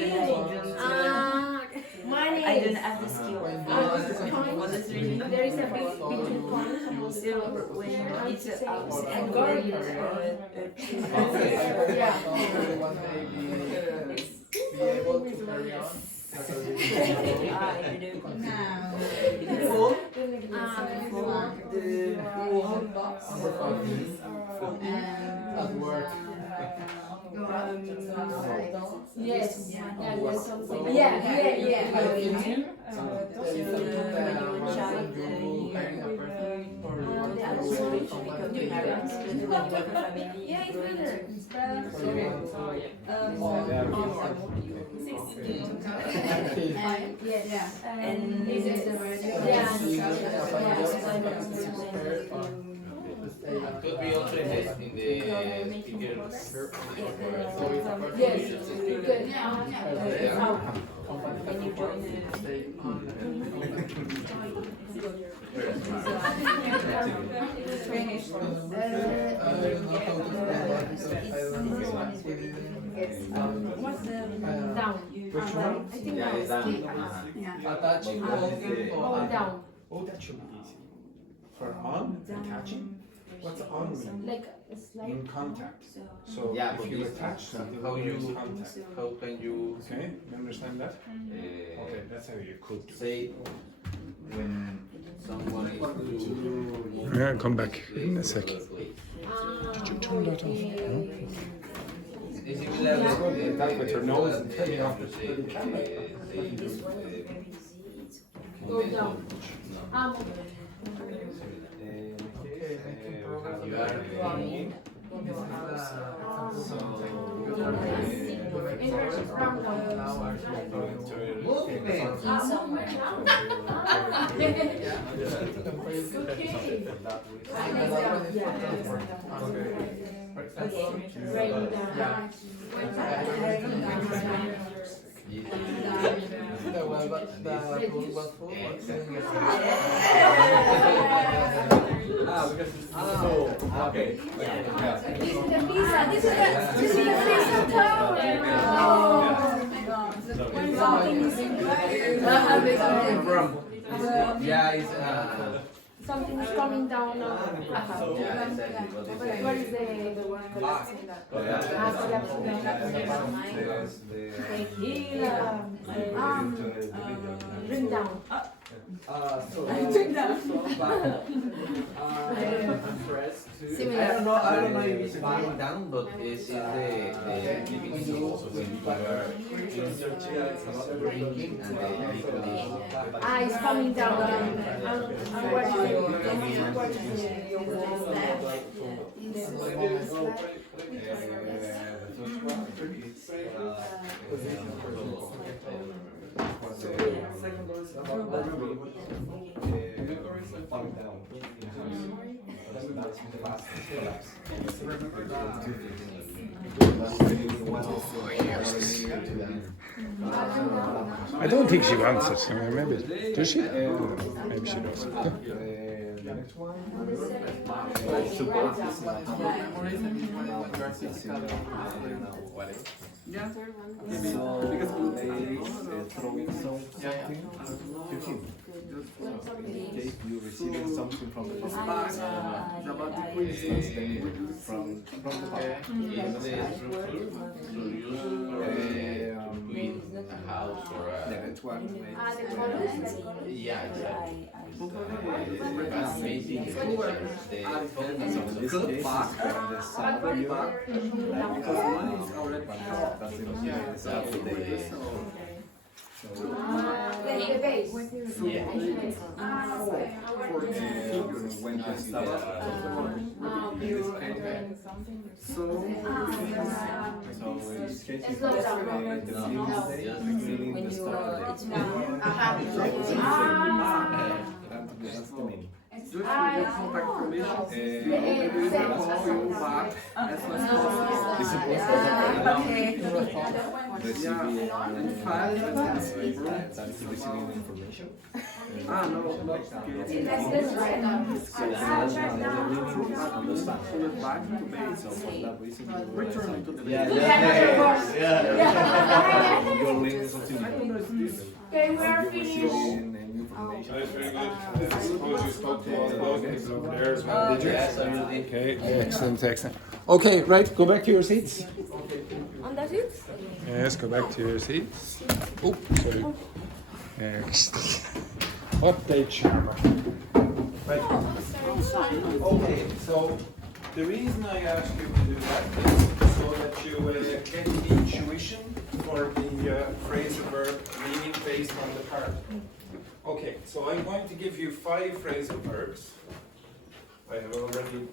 Money. I don't have the skill. Honestly, There is a big between coins. so when it's a house and And when Yeah. everyone may be able to carry on. At work. Yes. At work. So Yeah. I think there is something that when you hiring a person or you want to contact the parents, Yeah, it's better. so you want to Yes. And This is the word. It could be also in the speaker. Yes. Good. when you join What's the down? Which one? I think Yeah, down. it's done. attaching Oh, down. Oh, that should be easy. For on, attaching? What's on mean? Like a slide. In contact. So Yeah, if but you this- attach something, how in you- contact. How can you Okay, you understand that? Okay, that's how you could do it. say when someone is to Yeah, come back in a sec. place? Did you turn that off? No? It's similar Back with your nose and turn it off to the say, bloody camera. Go down. you are okay. This is the pizza. This is the pizza tower. Yeah, it's Something is coming down. yeah, exactly what they say. What is the word? Bring down. I don't know if it's going down, but it's in the living room when you are drinking and the It's coming down. What is I don't think she wants it. I mean, maybe. Does she? Maybe she does. Yeah. next one. Yeah. So they throwing something to him. So in case you receiving something from the back, It's about the for instance, then from the back. Is the structure to use between a house or The a... next one Yeah, exactly. That's amazing. so in this case, from the side view, because one is already that's in the The base. for the figure when you start in this case, so in this case, you Slow down. feeling When the you start it's that's the meaning. just with your contact permission, we will call you back as soon as possible. It's receiving that is receiving information. Ah, no, So no. understand. Pull it back to base. So for that reason, Return to the Yeah, base. your link is something I don't know if this Okay, we are you're finished. receiving information. That's very good. I suppose you spoke to all of those guys over there as well, did you? Yes, I really did. Okay, excellent, excellent. Okay, right, go back to your seats. On the seat? Yes, go back to your seats. Oh, sorry. Update charmer. Right. Okay, so the reason I asked you to do that is so that you get the intuition for the phrasal verb meaning based on the part. Okay, so I'm going to give you 5 phrasal verbs. I have already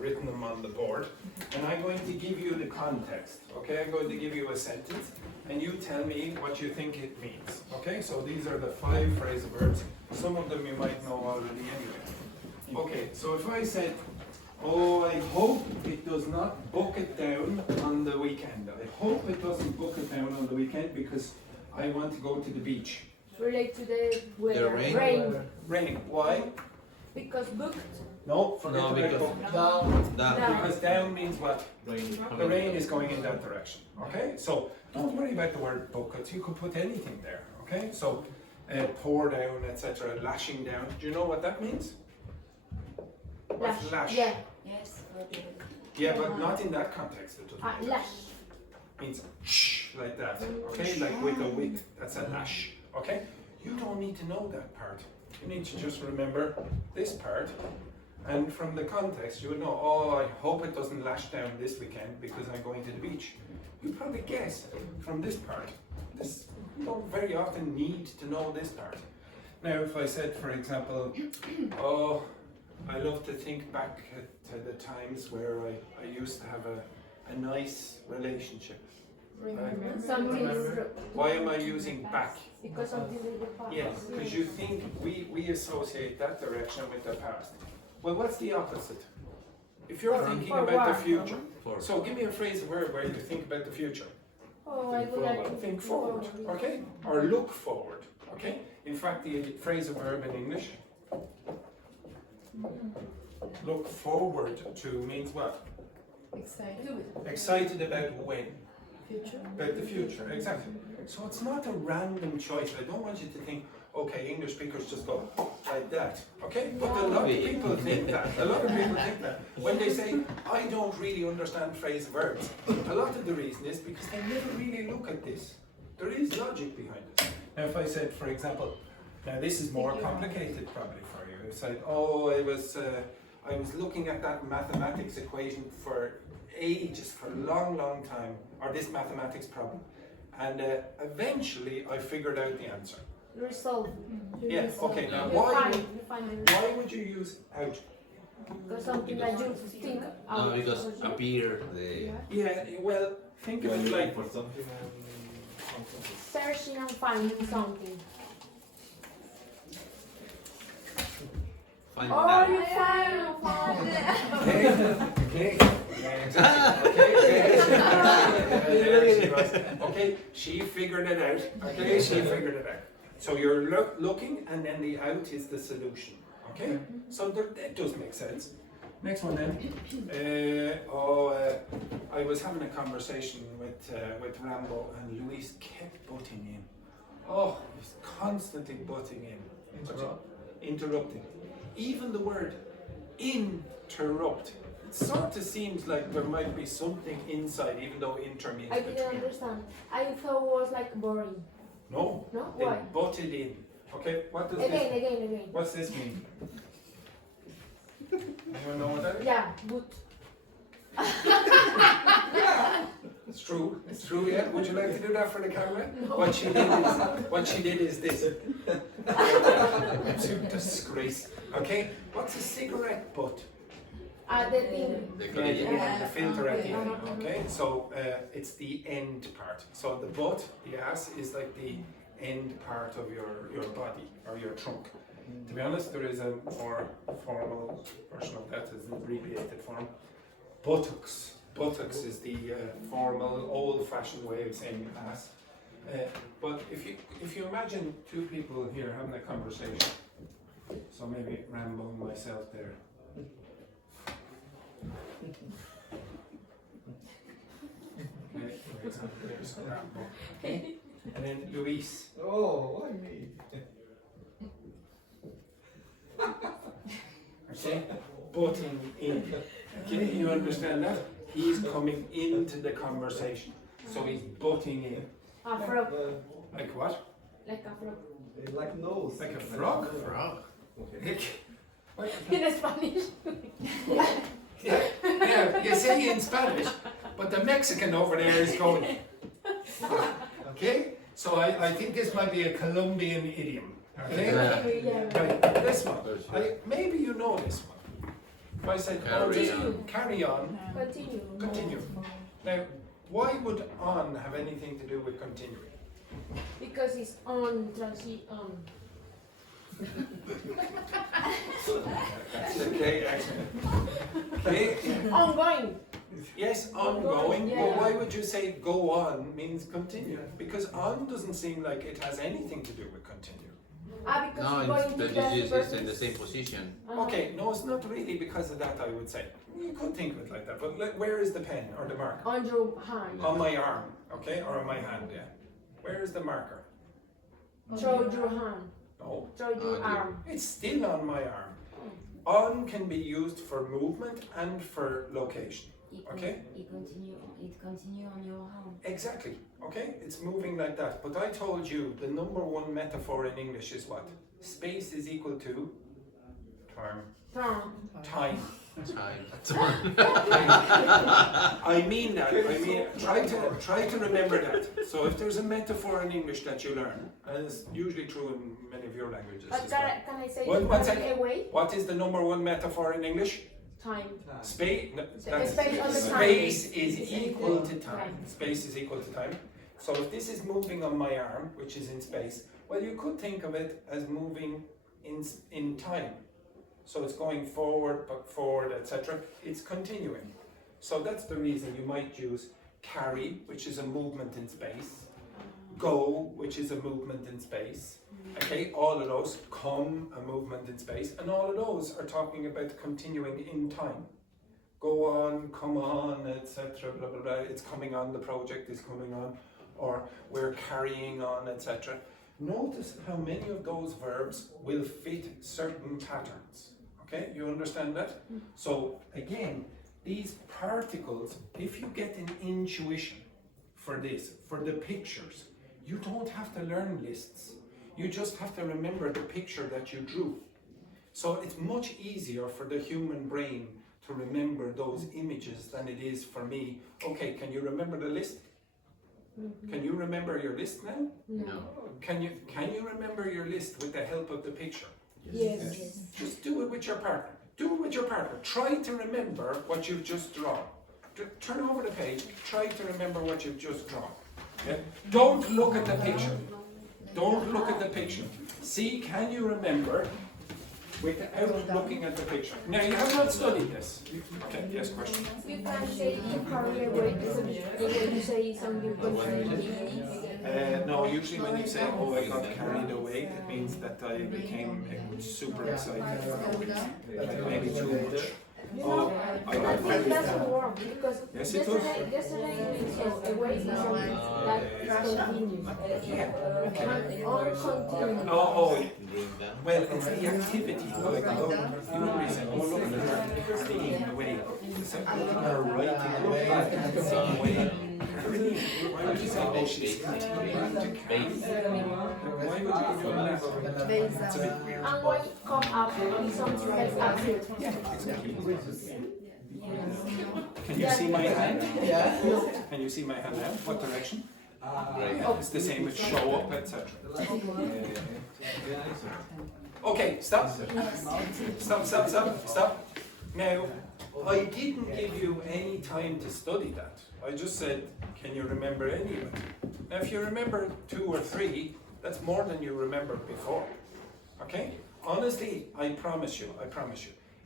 written them on the board, and I'm going to give you the context. Okay, I'm going to give you a sentence, and you tell me what you think it means. Okay, so these are the 5 phrasal verbs. Some of them you might know already anyway. Okay, so if I said, oh, I hope it does not book it down on the weekend. I hope it doesn't book it down on the weekend because I want to go to the beach. Relate to the weather. rain? Rain. Why? Because booked. No, forget No, about because book. that Because down means what? rain. The rain is going in that direction. Okay, so don't worry about the word buckets. You could put anything there. Okay, so pour down, etc., lashing down. Do you know what that means? What's lash? Yeah. Yes. Yeah, but not in that context. It doesn't mean that. Lash. Means shh, like that. Okay, like with a wick. That's a lash. Okay, you don't need to know that part. You need to just remember this part. And from the context, you would know, oh, I hope it doesn't lash down this weekend because I'm going to the beach. You probably guess from this part. This, you don't very often need to know this part. Now, if I said, for example, oh, I love to think back to the times where I used to have a nice relationship. Why am I using back? Because of the past. Yes, because you think we associate that direction with the past. Well, what's the opposite? If you're thinking about the future, so give me a phrasal verb where you think about the future. Oh, I would like to Think forward, okay? Or look forward, okay? In fact, the phrasal verb in English, look forward to means what? Excited. Excited about when? Future. About the future, exactly. So it's not a random choice. I don't want you to think, okay, English speakers just go like that, okay? But a lot of people think that. A lot of people think that. When they say, I don't really understand phrasal verbs, a lot of the reason is because they never really look at this. There is logic behind it. Now, if I said, for example, now this is more complicated probably for you. If I said, oh, I was looking at that mathematics equation for ages, for a long, long time, or this mathematics problem. And eventually I figured out the answer. Resolve. Yeah, okay, now why would you use out? Because something that you think out. No, because appear the... Yeah, well, think of it like... for something Searching and finding something. Find Oh, that. you found it. Okay, she figured it out. Okay, she figured it out. So you're looking, and then the out is the solution. Okay, so that does make sense. Next one then. I was having a conversation with Rambo, and Luis kept butting in. Oh, he was constantly butting in. Interrupting. Even the word interrupt. It sort of seems like there might be something inside, even though inter means I didn't understand. I thought it was like boring. No. No? They Why? butted in. Okay, what does Again, this again. What's this mean? Anyone know what that is? Yeah, but. It's true, yeah. Would you like to do that for the camera? No. What she did is this. Absolute disgrace. Okay, what's a cigarette butt? The thing. The filter at the end. Okay, so it's the end part. So the butt, the ass, is like the end part of your body or your trunk. To be honest, there is a more formal version of that, as an abbreviated form. Buttocks. Buttocks is the formal, old-fashioned way of saying ass. But if you imagine two people here having a conversation, so maybe Rambo and myself there. Okay, for example, there's Rambo. Okay, and then Luis. Oh, why me? Okay, butting in. Okay, you understand that? He's coming into the conversation, so he's butting in. A frog. Like what? Like a frog. Like nose. Like a frog? Frog. In Spanish. Yeah, you say in Spanish, but the Mexican over there is going. Okay, so I think this might be a Colombian idiom. Okay, right, this one. Maybe you know this one. If I said carry on, continue. Now, why would on have anything to do with continuing? Because it's on, on. Okay, excellent. Okay. Ongoing. Yes, ongoing. Yeah. Well, why would you say go on means continue? Because on doesn't seem like it has anything to do with continue. Because No, it's in the same position. Okay, no, it's not really because of that, I would say. You could think of it like that, but where is the pen or the marker? On your hand. On my arm, okay, or on my hand, yeah. Where is the marker? Throw your hand. No, Throw your arm. it's still on my arm. On can be used for movement and for location, okay? It continue on your hand. Exactly, okay? It's moving like that. But I told you the number one metaphor in English is what? Space is equal to time. Turn. I mean that. I mean, try to remember that. So if there's a metaphor in English that you learn, and it's usually true in many of your languages But as well. can I say One second. away? What is the number one metaphor in English? Time. Space. Space on the Space time. is equal to time. Space is equal to time. So if this is moving on my arm, which is in space, well, you could think of it as moving in time. So it's going forward, etc. It's continuing. So that's the reason you might use carry, which is a movement in space. Go, which is a movement in space. Okay, all of those. Come, a movement in space. And all of those are talking about continuing in time. Go on, come on, etc. Blah, blah, blah. It's coming on, the project is coming on. Or we're carrying on, etc. Notice how many of those verbs will fit certain patterns. Okay, you understand that? So again, these particles, if you get an intuition for this, for the pictures, you don't have to learn lists. You just have to remember the picture that you drew. So it's much easier for the human brain to remember those images than it is for me. Okay, can you remember the list? Can you remember your list now? No. Can you remember your list with the help of the picture? Yes. Just do it with your partner. Do it with your partner. Try to remember what you've just drawn. Turn over the page. Try to remember what you've just drawn. Okay? Don't look at the picture. Don't look at the picture. See, can you remember without looking at the picture? Now, you have not studied this. Okay, yes, question. You can say you carry away when you say something contrary. No, usually when you say, oh, I got carried away, it means that I became super excited for no reason. Like maybe too much. Oh, I got very doesn't work because Yes, it does. yesterday away is that continues. On continue. Oh, well, it's the activity. Like, you know what saying? Oh, look, they're being away. They're writing away, some way. Why would you say, oh, she's continuing to carry? Why would you do that? It's a bit weird. And when come up with something like active. Can you see my hand? Yeah. Can you see my hand now? What direction? It's the same as show up, etc. Okay, stop. Stop. Now, I didn't give you any time to study that. I just said, can you remember any of it? Now, if you remember 2 or 3, that's more than you remembered before. Okay? Honestly, I promise you,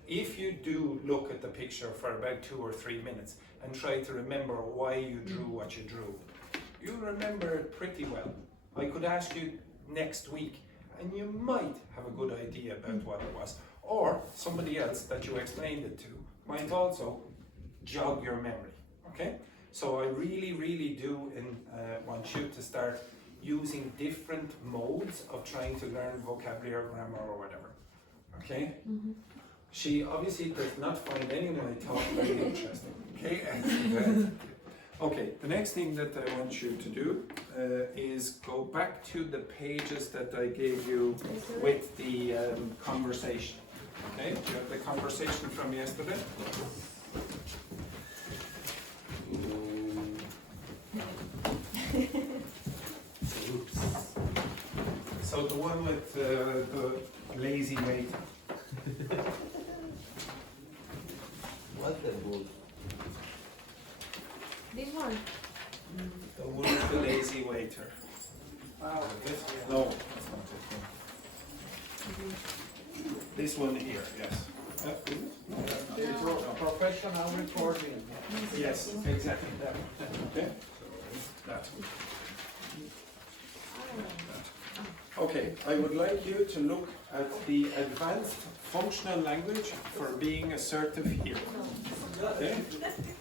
if you do look at the picture for about 2 or 3 minutes and try to remember why you drew what you drew, you'll remember it pretty well. I could ask you next week and you might have a good idea about what it was. Or somebody else that you explained it to might also jog your memory. Okay? So I really do want you to start using different modes of trying to learn vocabulary or grammar or whatever. Okay? Mm-hmm. She obviously does not find anyone I talk very interesting. Okay? Okay, the next thing that I want you to do is go back to the pages that I gave you with the conversation. Okay? Do you have the conversation from yesterday? Oops. So the one with the lazy waiter. What's the book? This one. The one with the lazy waiter. This? No, that's not it. This one here, yes. Professional recording. Yes, exactly. That one. Okay? That. Okay, I would like you to look at the advanced functional language for being assertive here. Okay?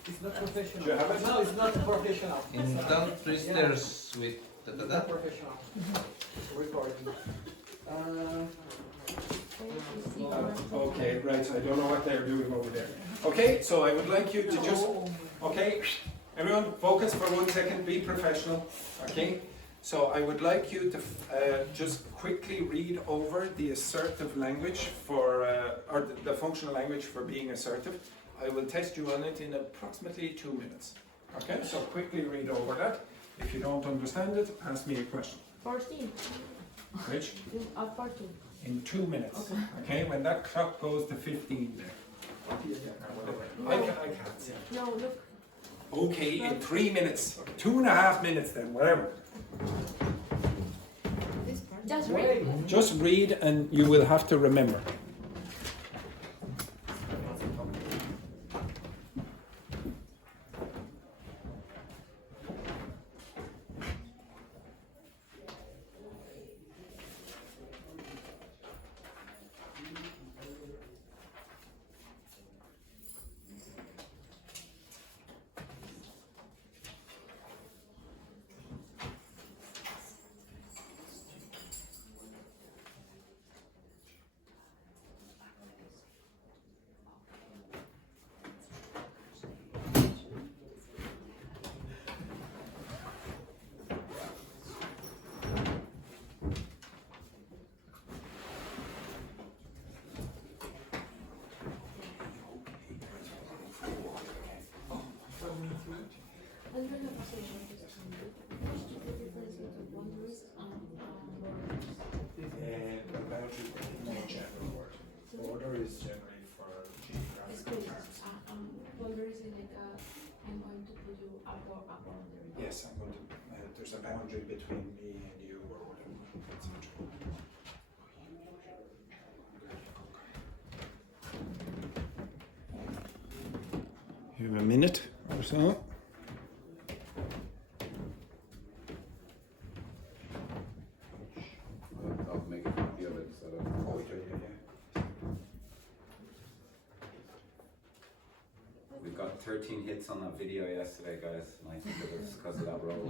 It's not professional. Do you have it? No, it's not professional. In tongue twisters with It's not professional. Recording. Okay, right, I don't know what they're doing over there. Okay, so I would like you to just, okay, everyone focus for 1 second, be professional, okay? So I would like you to just quickly read over the assertive language for, or the functional language for being assertive. I will test you on it in approximately 2 minutes. Okay, so quickly read over that. If you don't understand it, ask me a question. 14. Which? 14. In 2 minutes. Okay, when that clock goes to 15 there. I can't see. No, look. Okay, in 3 minutes. 2.5 minutes then, whatever. Just read. Just read and you will have to remember. Order is generally for geographical terms. I'm going to put you a boundary. Yes, I'm going to. There's a boundary between me and you, or whatever. You have a minute or so. We got 13 hits on that video yesterday, guys, and I think it was because of that roll.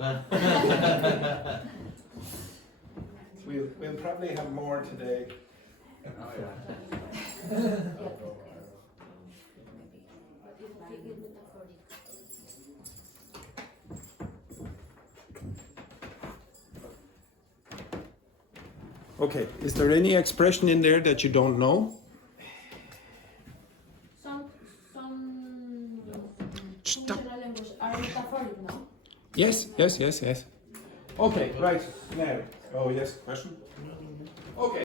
We'll probably have more today. Oh, yeah. Okay, is there any expression in there that you don't know? Some Stop. functional language are metaphoric, no? Yes, yes, yes, yes. Okay, right, now. Oh, yes, question? Okay.